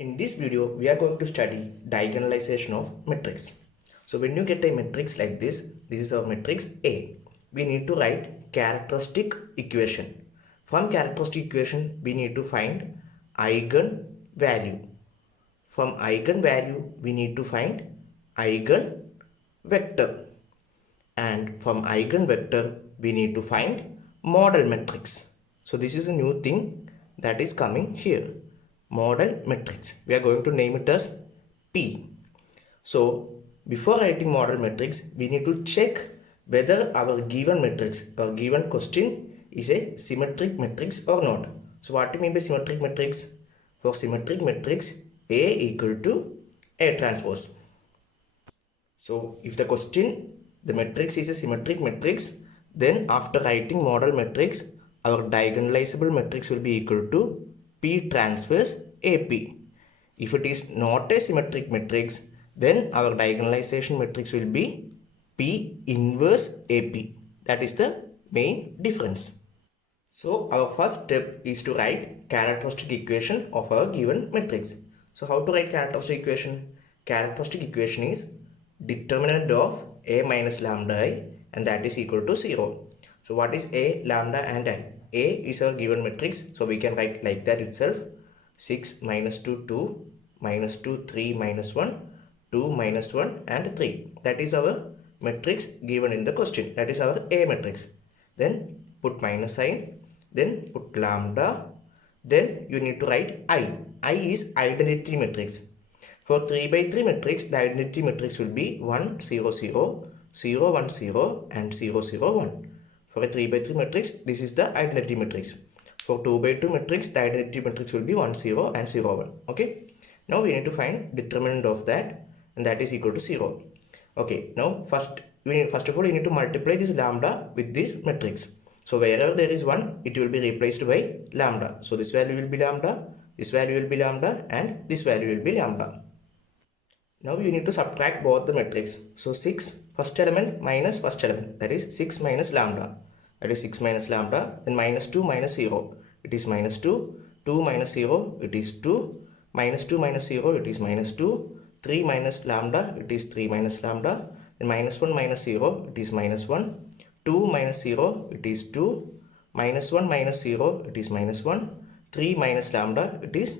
In this video, we are going to study diagonalization of matrix. So when you get a matrix like this is our matrix A. We need to write characteristic equation. From characteristic equation, we need to find eigen value. From eigen value, we need to find eigen vector. And from eigen vector, we need to find model matrix. So this is a new thing that is coming here. Model matrix. We are going to name it as P. So before writing model matrix, we need to check whether our given matrix or given question is a symmetric matrix or not. So what do you mean by symmetric matrix? For symmetric matrix, A equal to A transpose. So if the matrix is a symmetric matrix, then after writing model matrix, our diagonalizable matrix will be equal to P transpose AP. If it is not a symmetric matrix, then our diagonalization matrix will be P inverse AP. That is the main difference. So our first step is to write characteristic equation of our given matrix. So how to write characteristic equation? Characteristic equation is determinant of A minus lambda I, and that is equal to 0. So what is A, lambda and I? A is our given matrix, so we can write like that itself. 6 minus 2, 2, minus 2, 3, minus 1, 2, minus 1 and 3. That is our matrix given in the question. That is our A matrix. Then put minus sign, then put lambda, then you need to write I. I is identity matrix. For 3 by 3 matrix, the identity matrix will be 1, 0, 0, 0, 1, 0 and 0, 0, 1. For a 3 by 3 matrix, this is the identity matrix. For 2 by 2 matrix, the identity matrix will be 1, 0 and 0, 1. Okay. Now we need to find determinant of that, and that is equal to 0. Okay. Now first of all, you need to multiply this lambda with this matrix. So wherever there is 1, it will be replaced by lambda. So this value will be lambda, this value will be lambda and this value will be lambda. Now you need to subtract both the matrix. So 6 first element minus first element, that is 6 minus lambda, that is 6 minus lambda, then minus 2 minus 0, it is minus 2, 2 minus 0, it is 2, minus 2 minus 0, it is minus 2, 3 minus lambda, it is 3 minus lambda, then minus 1 minus 0, it is minus 1, 2 minus 0, it is 2, minus 1 minus 0, it is minus 1, 3 minus lambda, it is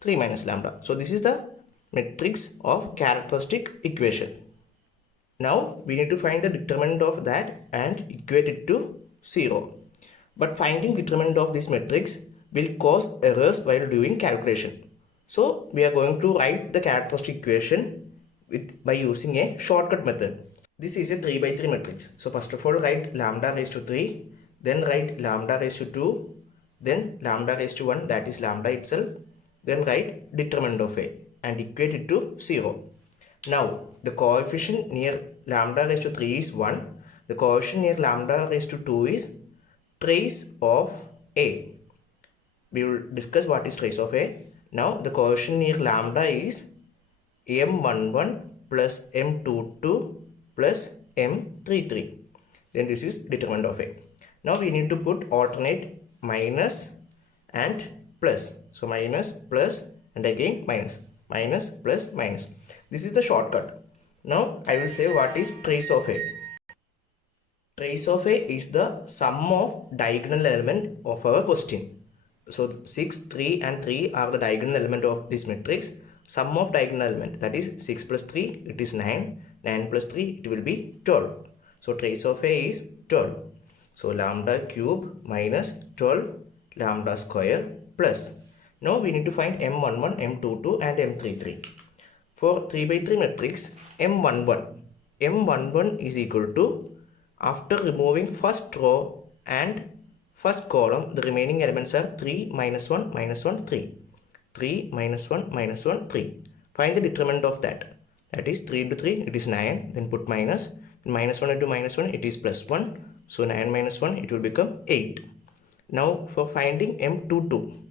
3 minus lambda. So this is the matrix of characteristic equation. Now we need to find the determinant of that and equate it to 0. But finding determinant of this matrix will cause errors while doing calculation. So we are going to write the characteristic equation by using a shortcut method. This is a 3 by 3 matrix. So first of all, write lambda raised to 3, then write lambda raised to 2, then lambda raised to 1, that is lambda itself, then write determinant of A and equate it to 0. Now the coefficient near lambda raised to 3 is 1. The coefficient near lambda raised to 2 is trace of A. We will discuss what is trace of A. Now the coefficient near lambda is M11 plus M22 plus M33. Then this is determinant of A. Now we need to put alternate minus and plus. So minus, plus and again minus. Minus, plus, minus. This is the shortcut. Now I will say what is trace of A. Trace of A is the sum of diagonal element of our question. So 6, 3 and 3 are the diagonal element of this matrix. Sum of diagonal element, that is 6 plus 3, it is 9. 9 plus 3, it will be 12. So trace of A is 12. So lambda cube minus 12 lambda square plus. Now we need to find M11, M22 and M33. For 3 by 3 matrix, M11 is equal to, after removing first row and first column, the remaining elements are 3, minus 1, minus 1, 3. 3, minus 1, minus 1, 3. Find the determinant of that. That is 3 into 3, it is 9. Then put minus. Minus 1 into minus 1, it is plus 1. So 9 minus 1, it will become 8. Now for finding M22,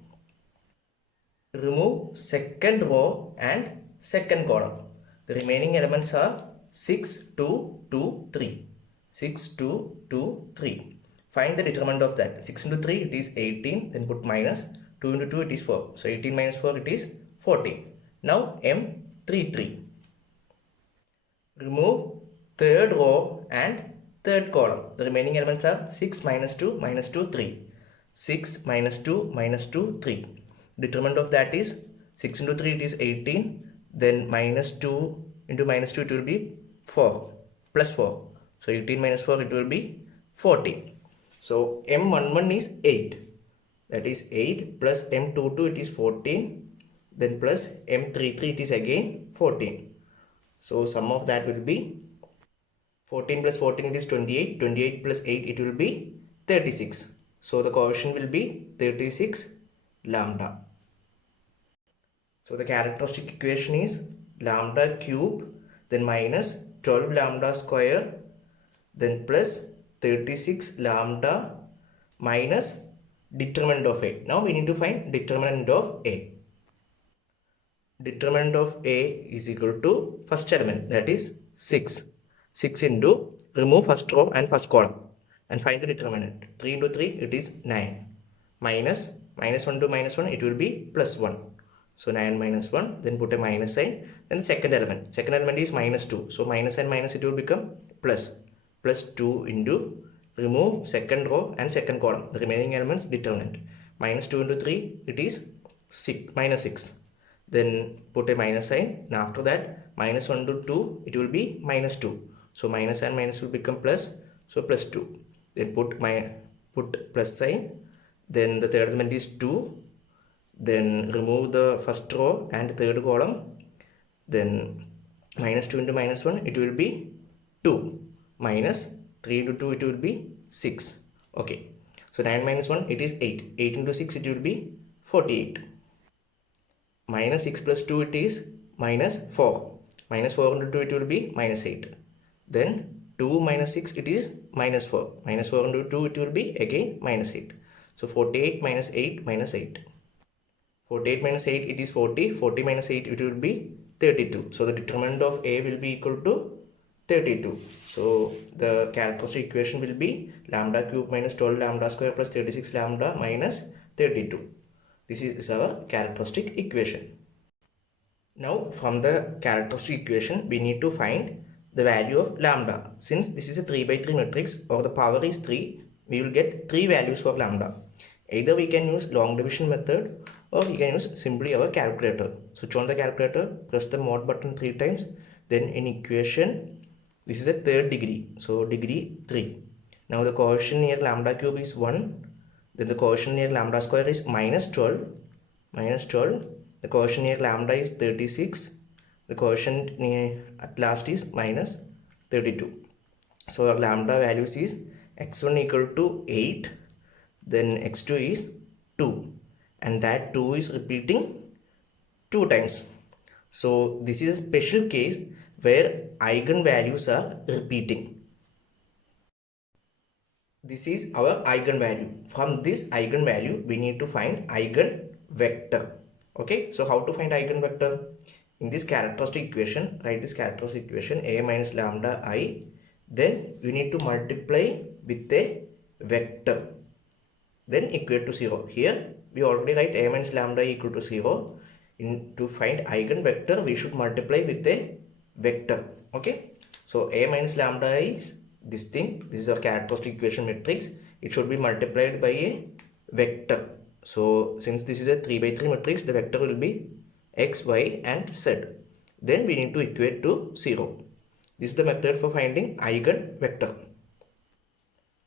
remove second row and second column. The remaining elements are 6, 2, 2, 3. 6, 2, 2, 3. Find the determinant of that. 6 into 3, it is 18. Then put minus. 2 into 2, it is 4. So 18 minus 4, it is 14. Now M33. Remove third row and third column. The remaining elements are 6 minus 2 minus 2 3. 6 minus 2 minus 2 3. Determinant of that is 6 into 3 it is 18. Then minus 2 into minus 2 it will be 4 plus 4. So 18 minus 4 it will be 14. So M11 is 8. That is 8 plus M22 it is 14. Then plus M33 it is again 14. So sum of that will be 14 plus 14 it is 28. 28 plus 8 it will be 36. So the coefficient will be 36 lambda. So the characteristic equation is lambda cube, then minus 12 lambda square, then plus 36 lambda minus determinant of A. Now we need to find determinant of A. Determinant of A is equal to first element, that is 6. 6 into remove first row and first column and find the determinant. 3 into 3 it is 9. Minus 1 to minus 1 it will be plus 1. So 9 minus 1, then put a minus sign. Then the second element. Second element is minus 2. So minus and minus it will become plus. Plus 2 into remove second row and second column. The remaining elements determinant. Minus 2 into 3 it is 6, minus 6. Then put a minus sign, and after that minus 1 to 2 it will be minus 2. So minus and minus will become plus, so plus 2. Then put plus sign. Then the third element is 2. Then remove the first row and third column. Then minus 2 into minus 1 it will be 2. Minus 3 into 2 it will be 6. Okay. So 9 minus 1 it is 8. 8 into 6 it will be 48. Minus 6 plus 2 it is minus 4. Minus 4 into 2 it will be minus 8. Then 2 minus 6 it is minus 4. Minus 4 into 2 it will be again minus 8. So 48 minus 8 minus 8. 48 minus 8 it is 40. 40 minus 8 it will be 32. So the determinant of A will be equal to 32. So the characteristic equation will be lambda cube minus 12 lambda square plus 36 lambda minus 32. This is our characteristic equation. Now from the characteristic equation we need to find the value of lambda. Since this is a 3 by 3 matrix or the power is 3, we will get 3 values for lambda. Either we can use long division method or we can use simply our calculator. Switch on the calculator, press the mod button 3 times. Then in equation, this is a third degree, so degree 3. Now the coefficient near lambda cube is 1. Then the coefficient near lambda square is minus 12. Minus 12. The coefficient near lambda is 36. The coefficient near at last is minus 32. So our lambda values is x1 equal to 8. Then x2 is 2. And that 2 is repeating 2 times. So this is a special case where eigenvalues are repeating. This is our eigenvalue. From this eigenvalue, we need to find eigenvector. Okay, so how to find eigenvector? In this characteristic equation, write this characteristic equation a minus lambda I. Then you need to multiply with a vector. Then equate to 0. Here we already write a minus lambda equal to 0. To find eigenvector, we should multiply with a vector. Okay, so a minus lambda is this thing. This is our characteristic equation matrix. It should be multiplied by a vector. So since this is a 3 by 3 matrix, the vector will be x, y and z. Then we need to equate to 0. This is the method for finding eigenvector.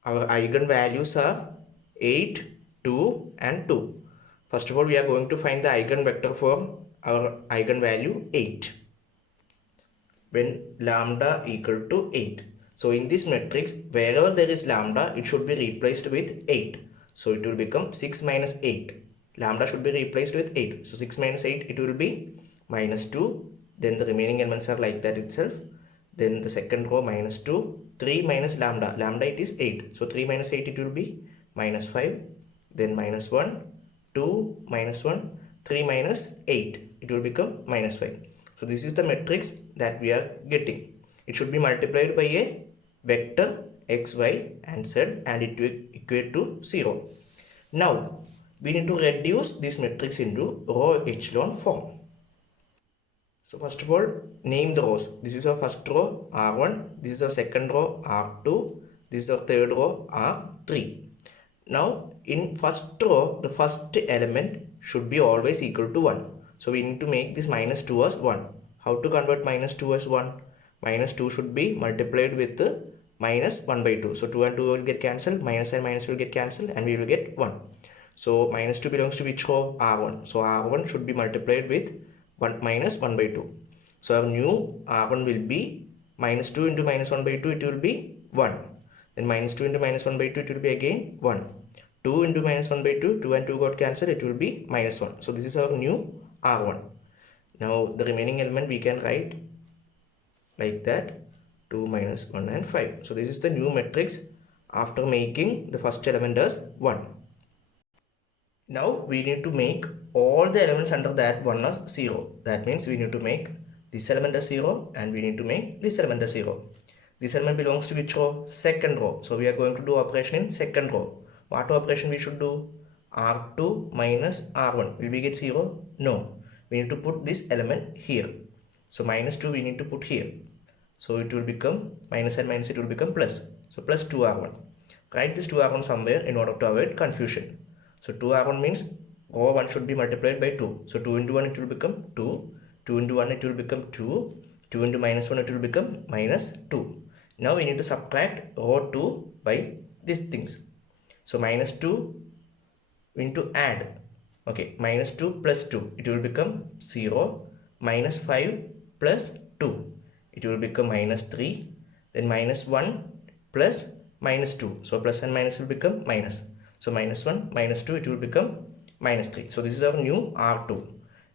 Our eigenvalues are 8, 2 and 2. First of all, we are going to find the eigenvector for our eigenvalue 8. When lambda equal to 8. So in this matrix, wherever there is lambda, it should be replaced with 8. So it will become 6 minus 8. Lambda should be replaced with 8. So 6 minus 8, it will be minus 2. Then the remaining elements are like that itself. Then the second row minus 2. 3 minus lambda. Lambda it is 8. So 3 minus 8, it will be minus 5. Then minus 1. 2 minus 1. 3 minus 8. It will become minus 5. So this is the matrix that we are getting. It should be multiplied by a vector x, y and z and it will equate to 0. Now we need to reduce this matrix into row echelon form. So first of all, name the rows. This is our first row R1, this is our second row R2, this is our third row R3. Now in first row, the first element should be always equal to 1. So we need to make this minus 2 as 1. How to convert minus 2 as 1? Minus 2 should be multiplied with the minus 1 by 2. So 2 and 2 will get cancelled, minus and minus will get cancelled, and we will get 1. So minus 2 belongs to which row? R1. So R1 should be multiplied with 1 minus 1 by 2. So our new R1 will be minus 2 into minus 1 by 2, it will be 1. Then minus 2 into minus 1 by 2, it will be again 1. 2 into minus 1 by 2, 2 and 2 got cancelled, it will be minus 1. So this is our new R1. Now the remaining element we can write like that, 2 minus 1 and 5. So this is the new matrix after making the first element as 1. Now we need to make all the elements under that 1 as 0. That means we need to make this element as 0 and we need to make this element as 0. This element belongs to which row? Second row. So we are going to do operation in second row. What operation we should do? R2 minus R1. Will we get 0? No. We need to put this element here. So minus 2 we need to put here. So it will become minus and minus, it will become plus. So plus 2R1. Write this 2R1 somewhere in order to avoid confusion. So 2R1 means row 1 should be multiplied by 2. So 2 into 1 it will become 2. 2 into 1 it will become 2. 2 into minus 1 it will become minus 2. Now we need to subtract row 2 by these things. So minus 2 we need to add. Okay, minus 2 plus 2 it will become 0. Minus 5 plus 2 it will become minus 3. Then minus 1 plus minus 2. So plus and minus will become minus. So minus 1 minus 2 it will become minus 3. So this is our new R2.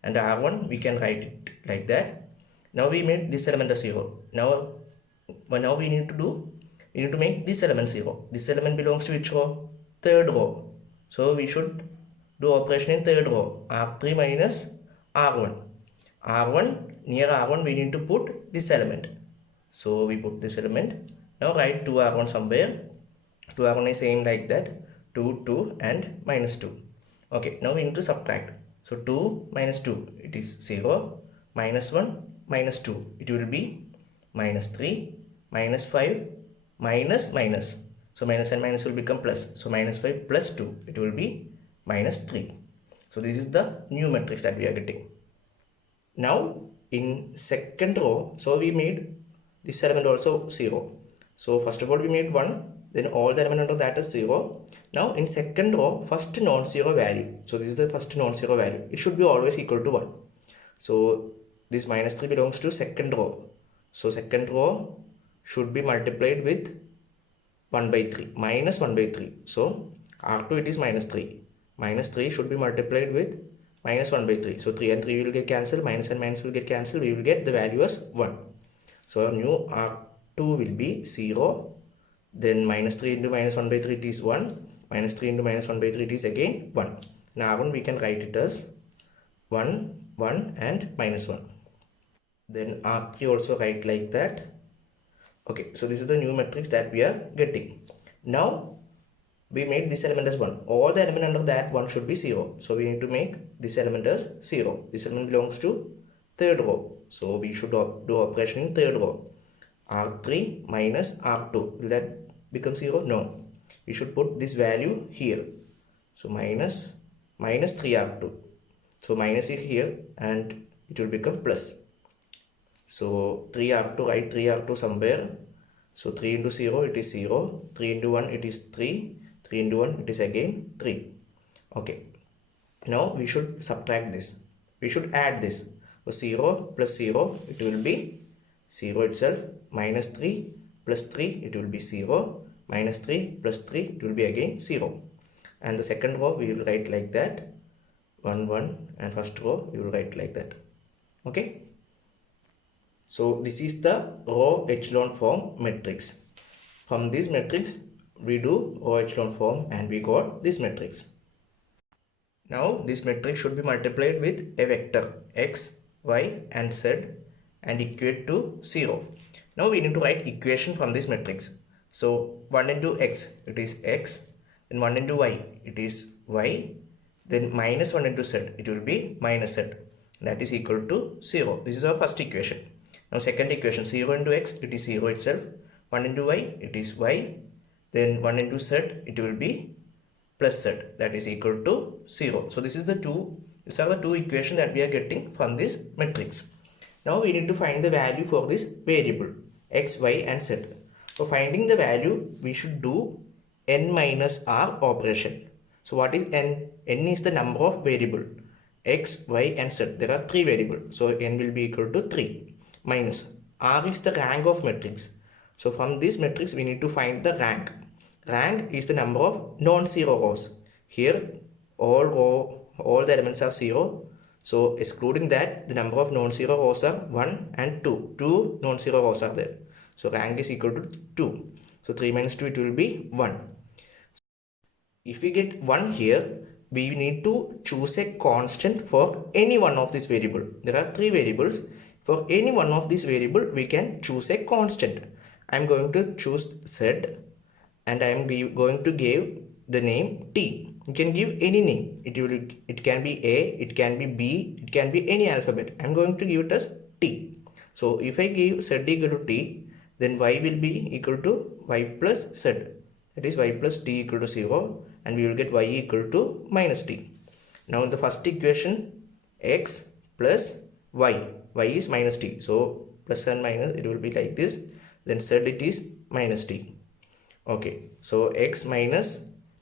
And R1 we can write it like that. Now we made this element as 0. Now we need to make this element 0. This element belongs to which row? Third row. So we should do operation in third row. R3 minus R1. Near R1 we need to put this element. So we put this element. Now write 2R1 somewhere. 2R1 is same like that. 2, 2 and minus 2. Okay, now we need to subtract. So 2 minus 2 it is 0. Minus 1 minus 2 it will be minus 3. Minus 5 minus minus. So minus and minus will become plus. So minus 5 plus 2 it will be minus 3. So this is the new matrix that we are getting. Now in second row, so we made this element also 0. So first of all we made 1. Then all the element under that is 0. Now in second row, first non-zero value. So this is the first non-zero value. It should be always equal to 1. So this minus 3 belongs to second row. So second row should be multiplied with 1 by 3. Minus 1 by 3. So R2 it is minus 3. Minus 3 should be multiplied with minus 1 by 3. So 3 and 3 will get cancelled. Minus and minus will get cancelled. We will get the value as 1. So our new R2 will be 0. Then minus 3 into minus 1 by 3 it is 1. Minus 3 into minus 1 by 3 it is again 1. Now R1 we can write it as 1, 1 and minus 1. Then R3 also write like that. Okay, so this is the new matrix that we are getting. Now we made this element as 1. All the element under that 1 should be 0. So we need to make this element as 0. This element belongs to third row. So we should do operation in third row. R3 minus R2. Will that become 0? No. We should put this value here. So minus 3R2. So minus is here and it will become plus. So 3R2, write 3R2 somewhere. So 3 into 0 it is 0. 3 into 1 it is 3. 3 into 1 it is again 3. Okay. Now we should subtract this. We should add this. So 0 plus 0 it will be 0 itself. Minus 3 plus 3 it will be 0. Minus 3 plus 3 it will be again 0. And the second row we will write like that. 1, 1 and first row we will write like that. Okay. So this is the row echelon form matrix. From this matrix we do row echelon form and we got this matrix. Now this matrix should be multiplied with a vector x, y and z and equate to 0. Now we need to write equation from this matrix. So 1 into x it is x, then 1 into y it is y, then minus 1 into z it will be minus z. that is equal to 0. This is our first equation. Now second equation, 0 into x, it is 0 itself. 1 into y, it is y. Then 1 into z, it will be plus z, that is equal to 0. So these are the two equations that we are getting from this matrix. Now we need to find the value for this variable x, y and z. For finding the value, we should do n minus r operation. So what is n? N is the number of variable x, y and z. There are 3 variables. So n will be equal to 3 minus r is the rank of matrix. So from this matrix we need to find the rank. Rank is the number of non-zero rows. Here all the elements are 0. So excluding that, the number of non-zero rows are 1 and 2. 2 non-zero rows are there. So rank is equal to 2. So 3 minus 2, it will be 1. If we get 1 here, we need to choose a constant for any one of these variables. There are 3 variables. For any one of these variables, we can choose a constant. I am going to choose z and I am going to give the name t. You can give any name. It can be a, it can be b, it can be any alphabet. I am going to give it as t. So if I give z equal to t, then y will be equal to y plus z. That is y plus t equal to 0, and we will get y equal to minus t. Now in the first equation, x plus y is minus t. So plus and minus, it will be like this. Then z, it is minus t. Okay, so x minus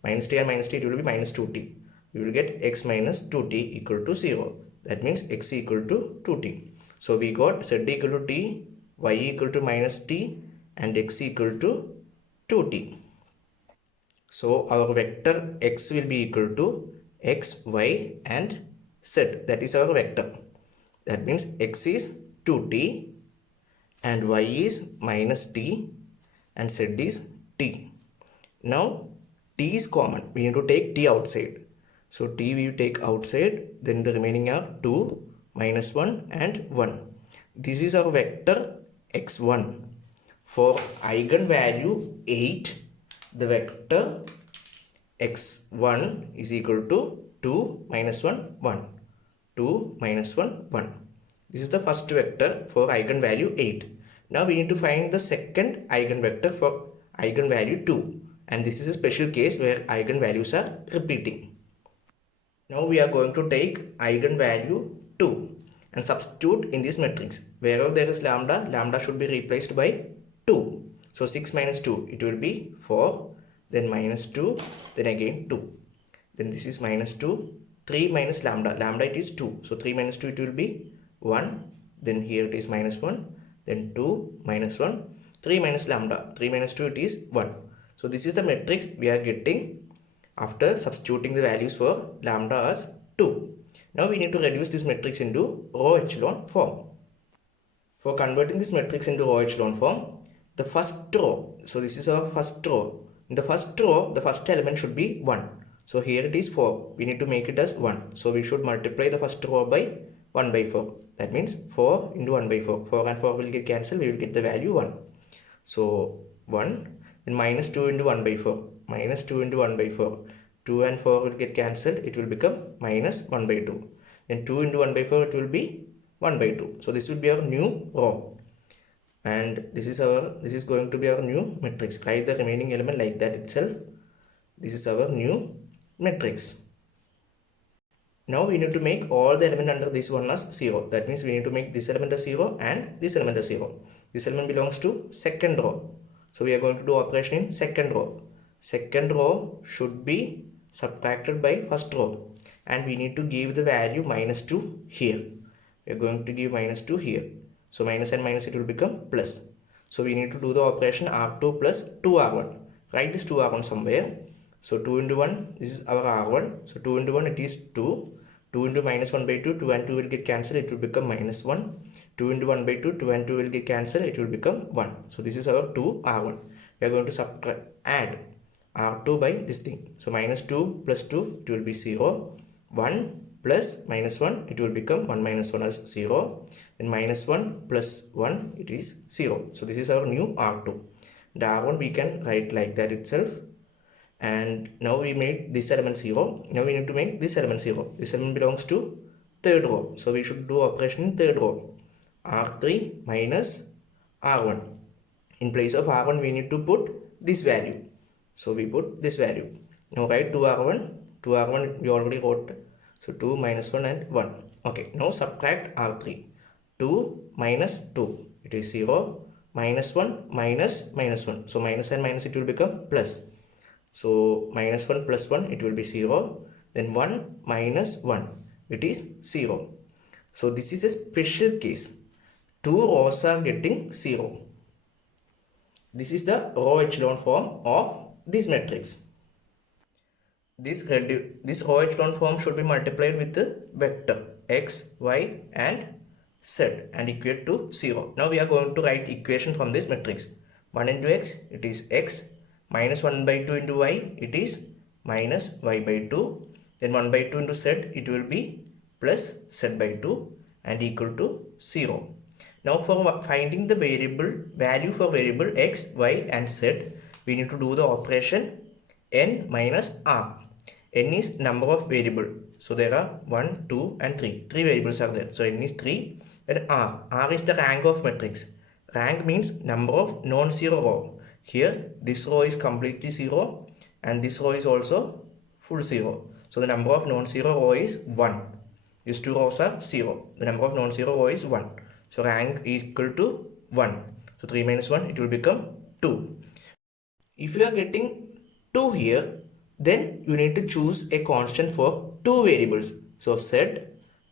t and minus t, it will be minus 2t. We will get x minus 2t equal to 0. That means x equal to 2t. So we got z equal to t, y equal to minus t and x equal to 2t. So our vector x will be equal to x, y and z. That is our vector. That means x is 2t and y is minus t and z is t. Now t is common. We need to take t outside. So t we take outside. Then the remaining are 2, minus 1 and 1. This is our vector x1. For eigenvalue 8, the vector x1 is equal to 2 minus 1, 1. 2 minus 1, 1. This is the first vector for eigenvalue 8. Now we need to find the second eigenvector for eigenvalue 2. And this is a special case where eigenvalues are repeating. Now we are going to take eigenvalue 2 and substitute in this matrix. Wherever there is lambda, lambda should be replaced by 2. So 6 minus 2, it will be 4, then minus 2, then again 2. Then this is minus 2, 3 minus lambda, lambda it is 2. So 3 minus 2, it will be 1, then here it is minus 1, then 2 minus 1, 3 minus lambda, 3 minus 2, it is 1. So this is the matrix we are getting after substituting the values for lambda as 2. Now we need to reduce this matrix into row echelon form. For converting this matrix into row echelon form, the first row, so this is our first row. In the first row, the first element should be 1. So here it is 4. We need to make it as 1. So we should multiply the first row by 1 by 4. That means 4 into 1 by 4. 4 and 4 will get cancelled. We will get the value 1. So 1. Then minus 2 into 1 by 4. Minus 2 into 1 by 4. 2 and 4 will get cancelled. It will become minus 1 by 2. Then 2 into 1 by 4, it will be 1 by 2. So this will be our new row. And this is going to be our new matrix. Write the remaining element like that itself. This is our new matrix. Now we need to make all the element under this one as 0. That means we need to make this element as 0 and this element as 0. This element belongs to second row. So we are going to do operation in second row. Second row should be subtracted by first row. And we need to give the value minus 2 here. We are going to give minus 2 here. So minus and minus, it will become plus. So we need to do the operation R2 plus 2R1. Write this 2R1 somewhere. So 2 into 1, this is our R1. So 2 into 1, it is 2. 2 into minus 1 by 2, 2 and 2 will get cancelled. It will become minus 1. 2 into 1 by 2, 2 and 2 will get cancelled. It will become 1. So this is our 2R1. We are going to add R2 by this thing. So minus 2 plus 2, it will be 0. 1 plus minus 1, it will become 1 minus 1 as 0. Then minus 1 plus 1, it is 0. So this is our new R2. The R1 we can write like that itself. And now we made this element 0. Now we need to make this element 0. This element belongs to third row. So we should do operation in third row. R3 minus R1. In place of R1 we need to put this value. So we put this value. Now write 2R1. 2R1 we already wrote. So 2 minus 1 and 1. Okay, now subtract R3. 2 minus 2. It is 0. Minus 1 minus minus 1. So minus and minus it will become plus. So minus 1 plus 1 it will be 0. Then 1 minus 1 it is 0. So this is a special case. Two rows are getting 0. This is the row echelon form of this matrix. This row echelon form should be multiplied with the vector x, y and z and equate to 0. Now we are going to write equation from this matrix. 1 into x, it is x, minus 1 by 2 into y, it is minus y by 2. Then 1 by 2 into z, it will be plus z by 2 and equal to 0. Now for finding the value for variable x, y and z, we need to do the operation n minus r. N is number of variable. So there are 1, 2 and 3. 3 variables are there. So n is 3. Then r. R is the rank of matrix. Rank means number of non-zero row. Here this row is completely 0 and this row is also full 0. So the number of non-zero row is 1. These two rows are 0. The number of non-zero row is 1. So rank is equal to 1. So 3 minus 1 it will become 2. If you are getting 2 here, then you need to choose a constant for two variables. So z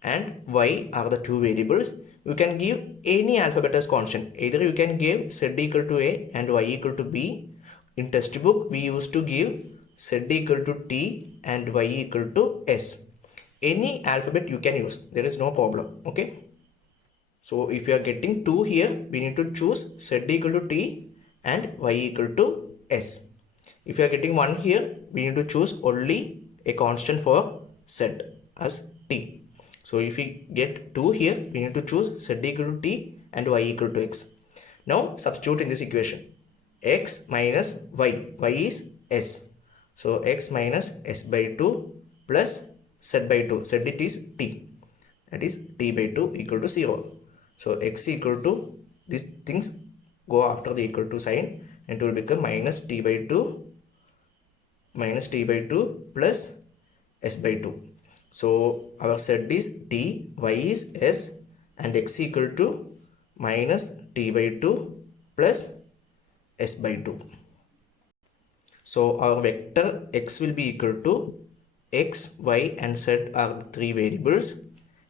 and y are the two variables. You can give any alphabet as constant. Either you can give z equal to a and y equal to b. In textbook we used to give z equal to t and y equal to s. Any alphabet you can use. There is no problem. Okay. So if you are getting 2 here, we need to choose z equal to t and y equal to s. If you are getting 1 here, we need to choose only a constant for z as t. So if we get 2 here, we need to choose z equal to t and y equal to x. Now substitute in this equation. X minus y. Y is s. So x minus s by 2 plus z by 2. Z it is t. That is t by 2 equal to 0. So x equal to, these things go after the equal to sign and it will become minus t by 2 plus s by 2. So our z is t, y is s and x equal to minus t by 2 plus s by 2. So our vector x will be equal to x, y and z are three variables.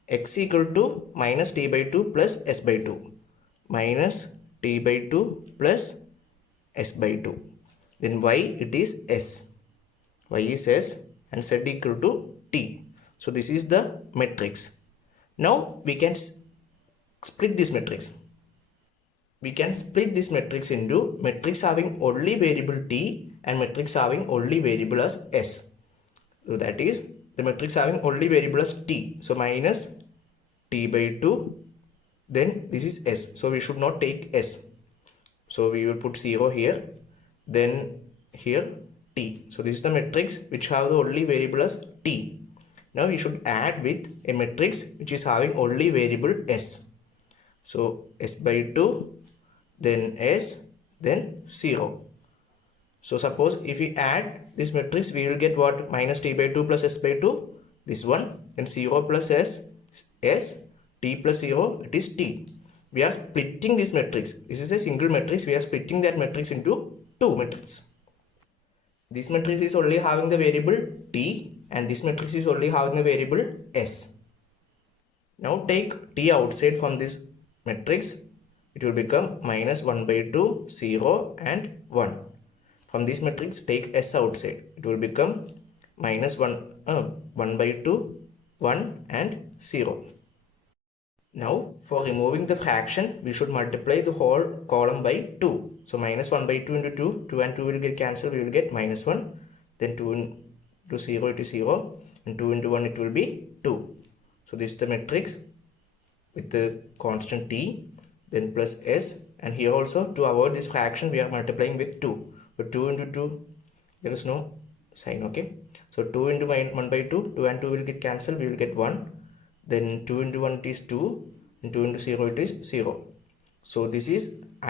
X equal to minus t by 2 plus s by 2. Minus t by 2 plus s by 2. Then y it is s. Y is s and z equal to t. So this is the matrix. Now we can split this matrix. We can split this matrix into matrix having only variable t and matrix having only variable as s. So that is the matrix having only variable as t. So minus t by 2. Then this is s. So we should not take s. So we will put 0 here. Then here t. So this is the matrix which have the only variable as t. Now we should add with a matrix which is having only variable s. So s by 2, then s, then 0. So suppose if we add this matrix, we will get what? Minus t by 2 plus s by 2. This one. Then 0 plus s, s, t plus 0, it is t. We are splitting this matrix. This is a single matrix. We are splitting that matrix into two matrices. This matrix is only having the variable t and this matrix is only having the variable s. Now take t outside from this matrix. It will become minus 1 by 2, 0 and 1. From this matrix take s outside. It will become minus 1 by 2, 1 and 0. Now for removing the fraction, we should multiply the whole column by 2. So minus 1 by 2 into 2, 2 and 2 will get cancelled, we will get minus 1. Then 2 into 0 it is 0 and 2 into 1 it will be 2. So this is the matrix with the constant t, then plus s, and here also to avoid this fraction we are multiplying with 2. But 2 into 2, there is no sign, okay. So 2 into 1 by 2, 2 and 2 will get cancelled, we will get 1. then 2 into 1 it is 2, and 2 into 0 it is 0. So this is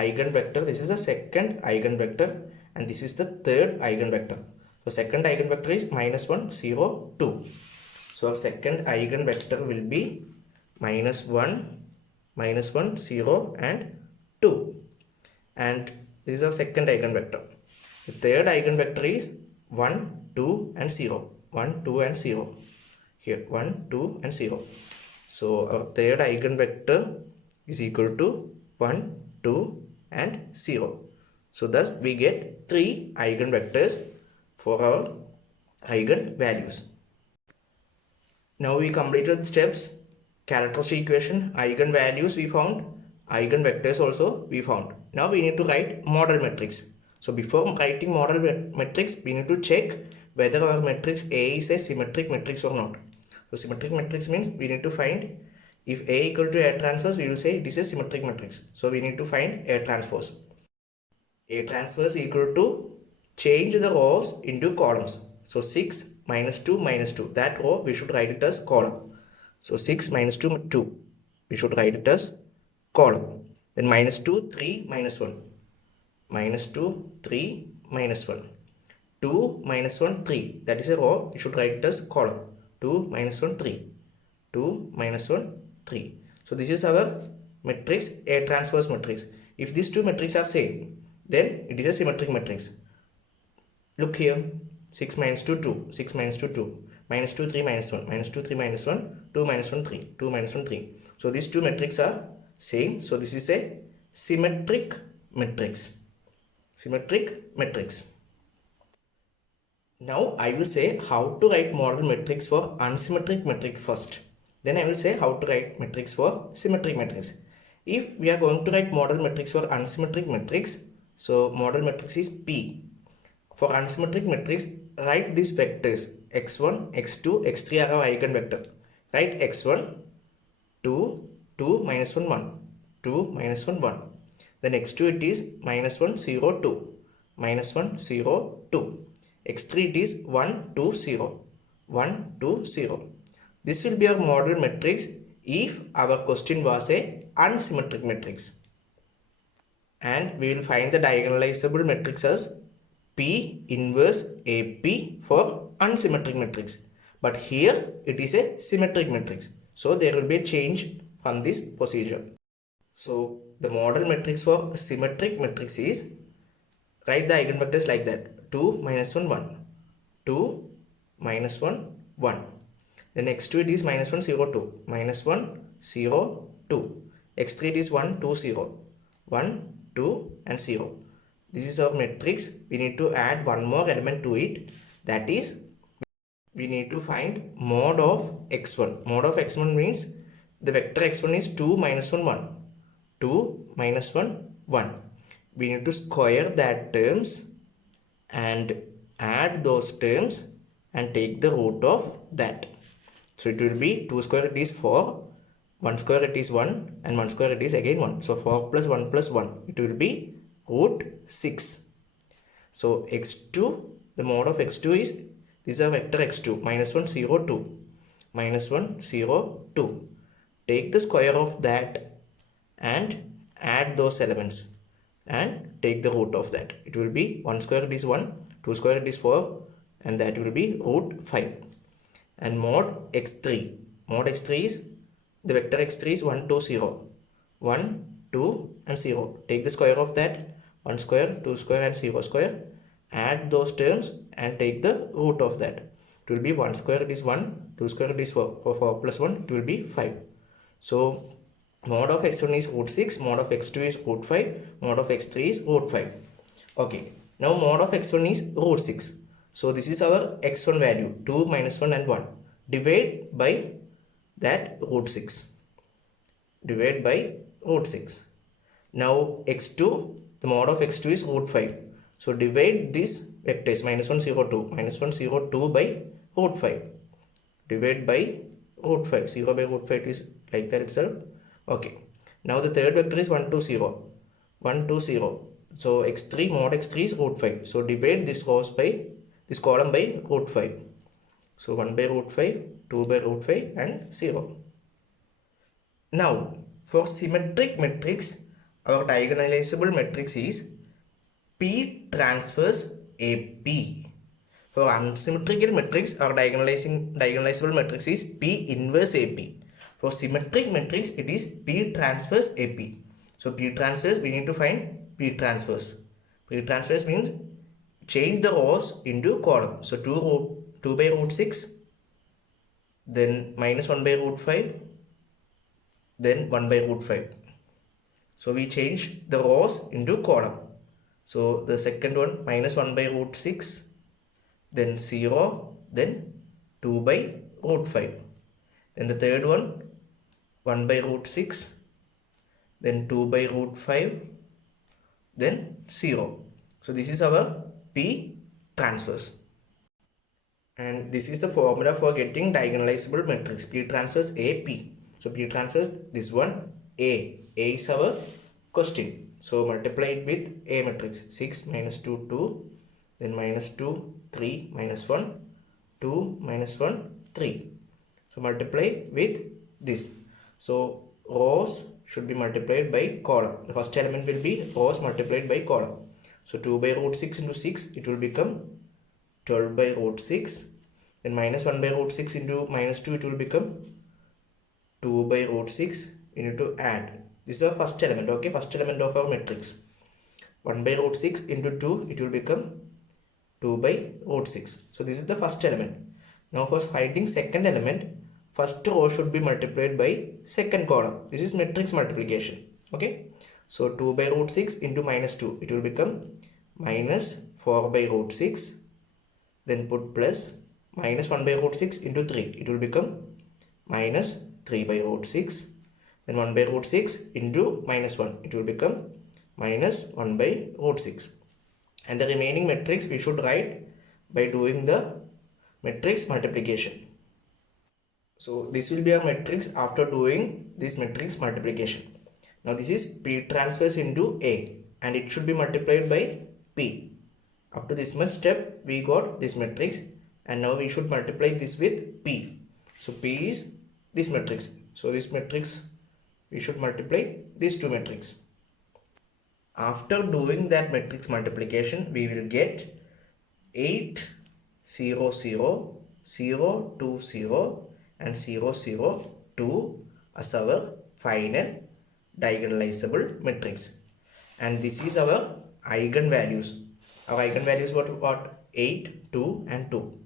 eigenvector, this is the second eigenvector, and this is the third eigenvector. So second eigenvector is -1, 0, 2. So our second eigenvector will be -1, 0 and 2. And this is our second eigenvector. The third eigenvector is 1, 2 and 0. 1, 2 and 0. Here 1, 2 and 0. So our third eigenvector is equal to 1, 2 and 0. So thus we get 3 eigenvectors for our eigenvalues. Now we completed the steps. Characteristic equation, eigenvalues we found, eigenvectors also we found. Now we need to write model matrix. So before writing model matrix, we need to check whether our matrix A is a symmetric matrix or not. So symmetric matrix means we need to find if A equal to A transpose, we will say it is a symmetric matrix. So we need to find A transpose. A transpose equal to change the rows into columns. So 6 minus 2 minus 2. That row we should write it as column. So 6 minus 2, 2. We should write it as column. Then minus 2, 3, minus 1. Minus 2, 3, minus 1. 2 minus 1, 3. That is a row. We should write it as column. 2 minus 1, 3. 2 minus 1, 3. So this is our matrix, A transpose matrix. If these two matrices are same, then it is a symmetric matrix. Look here. 6 minus 2, 2. 6 minus 2, 2. Minus 2, 3, minus 1. Minus 2, 3, minus 1. 2 minus 1, 3. 2 minus 1, 3. So these two matrices are same. So this is a symmetric matrix. Symmetric matrix. Now I will say how to write model matrix for unsymmetric matrix first. Then I will say how to write matrix for symmetric matrix. If we are going to write model matrix for unsymmetric matrix, so model matrix is P. For unsymmetric matrix, write these vectors x1, x2, x3 are our eigenvector. Write x1, 2, 2, minus 1, 1, 2, minus 1, 1. Then x2 it is -1, 0, 2, -1, 0, 2. x3 it is 1, 2, 0, 1, 2, 0. This will be our model matrix if our question was a unsymmetric matrix. And we will find the diagonalizable matrix as P inverse AP for unsymmetric matrix. But here it is a symmetric matrix. So there will be a change from this procedure. So the model matrix for symmetric matrix is, write the eigenvectors like that. 2, minus 1, 1. 2, minus 1, 1. Then x2 it is -1, 0, 2. -1, 0, 2. x3 it is 1, 2, 0. 1, 2 and 0. This is our matrix. We need to add one more element to it. That is, we need to find mod of x1. Mod of x1 means the vector x1 is 2, minus 1, 1. 2, minus 1, 1. We need to square that terms and add those terms and take the root of that. So it will be 2 square it is 4, 1 square it is 1 and 1 square it is again 1. So 4 plus 1 plus 1, it will be root 6. So x2, the mod of x2 is, this is a vector x2, -1, 0, 2. -1, 0, 2. Take the square of that and add those elements and take the root of that. It will be 1 square it is 1, 2 square it is 4 and that will be root 5. And mod x3. Mod x3 is, the vector x3 is 1, 2, 0. 1, 2 and 0. Take the square of that, 1 square, 2 square and 0 square. Add those terms and take the root of that. It will be 1 square it is 1, 2 square it is 4. 4 plus 1, it will be 5. So mod of x1 is root 6, mod of x2 is root 5, mod of x3 is root 5. Okay, now mod of x1 is root 6. So this is our x1 value, 2, minus 1 and 1. Divide by that root 6. Divide by root 6. Now x2, the mod of x2 is root 5. So divide this vectors -1, 0, 2, -1, 0, 2 by root 5. Divide by root 5. 0 by root 5 is like that itself. Okay. Now the third vector is 1, 2, 0. 1, 2, 0. So x3, mod x3 is root 5. So divide this rows by, this column by root 5. So 1 by root 5, 2 by root 5 and 0. Now, for symmetric matrix, our diagonalizable matrix is P transpose AP. For unsymmetrical matrix, our diagonalizable matrix is P inverse AP. For symmetric matrix, it is P transpose AP. So P transpose, we need to find P transpose. P transpose means change the rows into column. So 2 by root 6, then minus 1 by root 5, then 1 by root 5. So we change the rows into column. So the second one minus 1 by root 6, then 0, then 2 by root 5. Then the third one 1 by root 6, then 2 by root 5, then 0. So this is our P transverse. And this is the formula for getting diagonalizable matrix P transpose AP. So P transpose this one A. A is our question. So multiply it with A matrix. 6 minus 2 2, then minus 2 3 minus 1 2 minus 1 3. So multiply with this. So rows should be multiplied by column. The first element will be rows multiplied by column. So 2 by root 6 into 6, it will become 12 by root 6. Then minus 1 by root 6 into minus 2, it will become 2 by root 6. We need to add. This is our first element, okay? First element of our matrix. 1 by root 6 into 2, it will become 2 by root 6. So this is the first element. Now for finding second element, first row should be multiplied by second column. This is matrix multiplication, okay? So 2 by root 6 into minus 2, it will become minus 4 by root 6. Then put plus minus 1 by root 6 into 3, it will become minus 3 by root 6. Then 1 by root 6 into minus 1, it will become minus 1 by root 6. And the remaining matrix we should write by doing the matrix multiplication. So this will be a matrix after doing this matrix multiplication. Now this is P transpose into A and it should be multiplied by P. Up to this much step we got this matrix and now we should multiply this with P. So P is this matrix. So this matrix we should multiply these two matrices. After doing that matrix multiplication we will get 8 0 0 0 2 0 and 0 0 2 as our final diagonalizable matrix. And this is our eigenvalues. Our eigenvalues were what 8 2 and 2.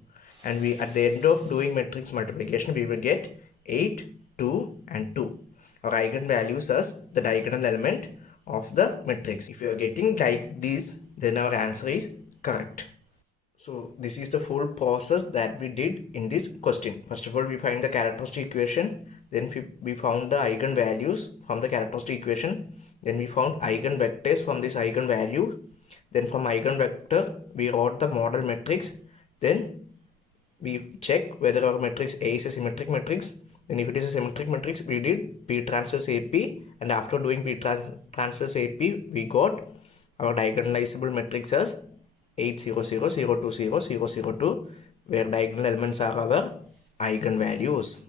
And we at the end of doing matrix multiplication we will get 8 2 and 2. Our eigenvalues as the diagonal element of the matrix. If you are getting like this, then our answer is correct. So this is the full process that we did in this question. First of all, we find the characteristic equation. Then we found the eigenvalues from the characteristic equation. Then we found eigenvectors from this eigenvalue. Then from eigenvector, we wrote the model matrix. Then we check whether our matrix A is a symmetric matrix. Then if it is a symmetric matrix, we did P transpose AP, and after doing P transpose AP, we got our diagonalizable matrix as 8 0 0 0 2 0 0 0 2, where diagonal elements are our eigenvalues.